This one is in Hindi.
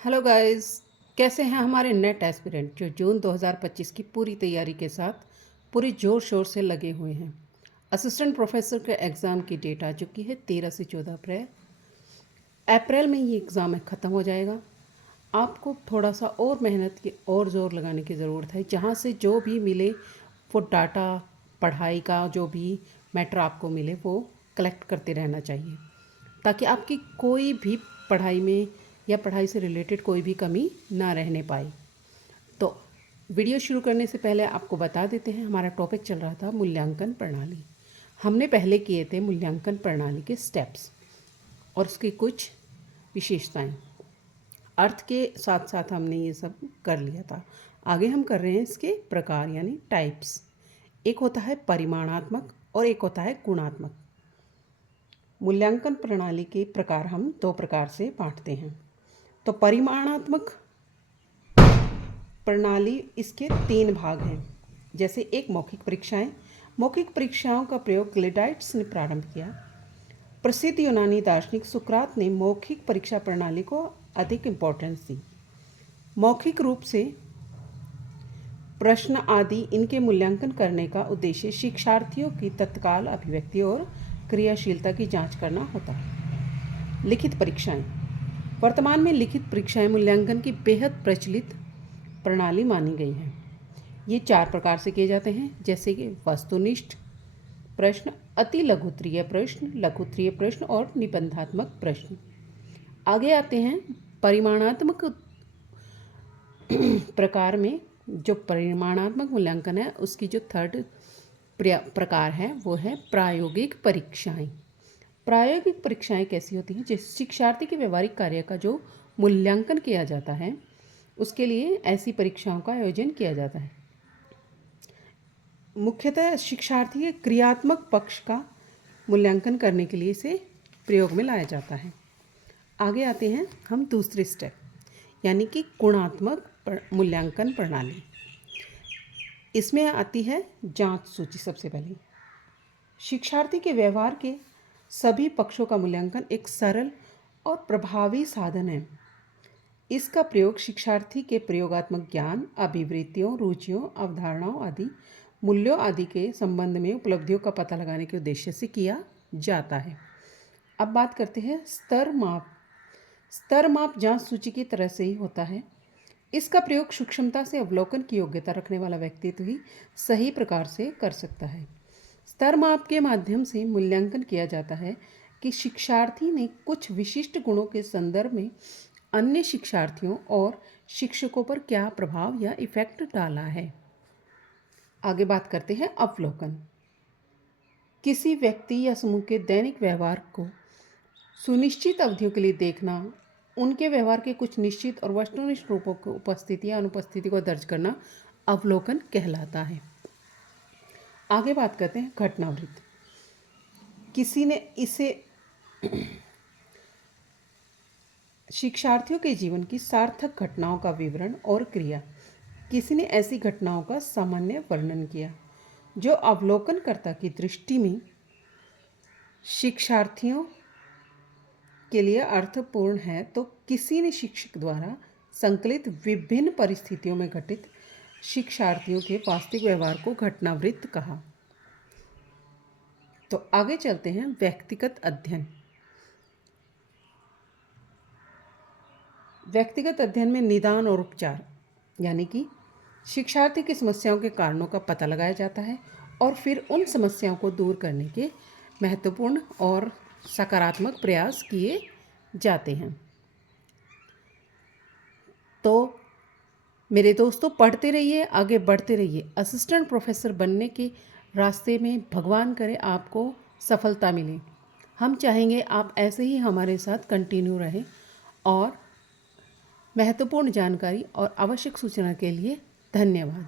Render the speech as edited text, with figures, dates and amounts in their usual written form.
Hello guys. कैसे हैं हमारे नेट एस्पिरेंट जो जून 2025 की पूरी तैयारी के साथ पूरी ज़ोर शोर से लगे हुए हैं। असिस्टेंट प्रोफेसर के एग्ज़ाम की डेट आ चुकी है 13 से 14 अप्रैल। अप्रैल में ये एग्ज़ाम ख़त्म हो जाएगा। आपको थोड़ा सा और मेहनत की और ज़ोर लगाने की ज़रूरत है। जहाँ से जो भी मिले वो डाटा, पढ़ाई का जो भी मैटर आपको मिले वो कलेक्ट करते रहना चाहिए, ताकि आपकी कोई भी पढ़ाई में या पढ़ाई से रिलेटेड कोई भी कमी ना रहने पाए। तो वीडियो शुरू करने से पहले आपको बता देते हैं, हमारा टॉपिक चल रहा था मूल्यांकन प्रणाली। हमने पहले किए थे मूल्यांकन प्रणाली के स्टेप्स और उसकी कुछ विशेषताएं। अर्थ के साथ साथ हमने ये सब कर लिया था। आगे हम कर रहे हैं इसके प्रकार यानी टाइप्स। एक होता है परिमाणात्मक और एक होता है गुणात्मक। मूल्यांकन प्रणाली के प्रकार हम दो प्रकार से बांटते हैं। तो परिमाणात्मक प्रणाली, इसके 3 भाग हैं। जैसे एक मौखिक परीक्षाएं। मौखिक परीक्षाओं का प्रयोग ग्लेडाइट्स ने प्रारंभ किया। प्रसिद्ध यूनानी दार्शनिक सुकरात ने मौखिक परीक्षा प्रणाली को अधिक इम्पोर्टेंस दी। मौखिक रूप से प्रश्न आदि इनके मूल्यांकन करने का उद्देश्य शिक्षार्थियों की तत्काल अभिव्यक्ति और क्रियाशीलता की जांच करना होता है। लिखित परीक्षाएं। वर्तमान में लिखित परीक्षाएं मूल्यांकन की बेहद प्रचलित प्रणाली मानी गई है। ये 4 प्रकार से किए जाते हैं, जैसे कि वस्तुनिष्ठ प्रश्न, अति लघुत्तरीय प्रश्न, लघुत्तरीय प्रश्न और निबंधात्मक प्रश्न। आगे आते हैं परिमाणात्मक प्रकार में। जो परिमाणात्मक मूल्यांकन है उसकी जो थर्ड प्रकार है वो है प्रायोगिक परीक्षाएं। प्रायोगिक परीक्षाएं कैसी होती हैं? जिस शिक्षार्थी के व्यवहारिक कार्य का जो मूल्यांकन किया जाता है उसके लिए ऐसी परीक्षाओं का आयोजन किया जाता है। मुख्यतः शिक्षार्थी के क्रियात्मक पक्ष का मूल्यांकन करने के लिए इसे प्रयोग में लाया जाता है। आगे आते हैं हम दूसरे स्टेप यानी कि गुणात्मक मूल्यांकन प्रणाली। इसमें आती है जांच सूची। सबसे पहले शिक्षार्थी के व्यवहार के सभी पक्षों का मूल्यांकन एक सरल और प्रभावी साधन है। इसका प्रयोग शिक्षार्थी के प्रयोगात्मक ज्ञान, अभिवृत्तियों, रुचियों, अवधारणाओं आदि मूल्यों आदि के संबंध में उपलब्धियों का पता लगाने के उद्देश्य से किया जाता है। अब बात करते हैं स्तर माप। स्तर माप जांच सूची की तरह से ही होता है। इसका प्रयोग सूक्ष्मता से अवलोकन की योग्यता रखने वाला व्यक्तित्व ही सही प्रकार से कर सकता है। स्तर माप के माध्यम से मूल्यांकन किया जाता है कि शिक्षार्थी ने कुछ विशिष्ट गुणों के संदर्भ में अन्य शिक्षार्थियों और शिक्षकों पर क्या प्रभाव या इफेक्ट डाला है। आगे बात करते हैं अवलोकन। किसी व्यक्ति या समूह के दैनिक व्यवहार को सुनिश्चित अवधियों के लिए देखना, उनके व्यवहार के कुछ निश्चित और वस्तुनिष्ठ रूपों की उपस्थिति या अनुपस्थिति को दर्ज करना अवलोकन कहलाता है। आगे बात करते हैं घटनावृत्त। किसी ने इसे शिक्षार्थियों के जीवन की सार्थक घटनाओं का विवरण और क्रिया। किसी ने ऐसी घटनाओं का सामान्य वर्णन किया जो अवलोकनकर्ता की दृष्टि में शिक्षार्थियों के लिए अर्थपूर्ण है। तो किसी ने शिक्षक द्वारा संकलित विभिन्न परिस्थितियों में घटित शिक्षार्थियों के वास्तविक व्यवहार को घटनावृत्त कहा। तो आगे चलते हैं व्यक्तिगत अध्ययन। व्यक्तिगत अध्ययन में निदान और उपचार यानी कि शिक्षार्थी की समस्याओं के कारणों का पता लगाया जाता है और फिर उन समस्याओं को दूर करने के महत्वपूर्ण और सकारात्मक प्रयास किए जाते हैं। तो मेरे दोस्तों, पढ़ते रहिए, आगे बढ़ते रहिए। असिस्टेंट प्रोफेसर बनने के रास्ते में भगवान करे आपको सफलता मिले। हम चाहेंगे आप ऐसे ही हमारे साथ कंटिन्यू रहें। और महत्वपूर्ण जानकारी और आवश्यक सूचना के लिए धन्यवाद।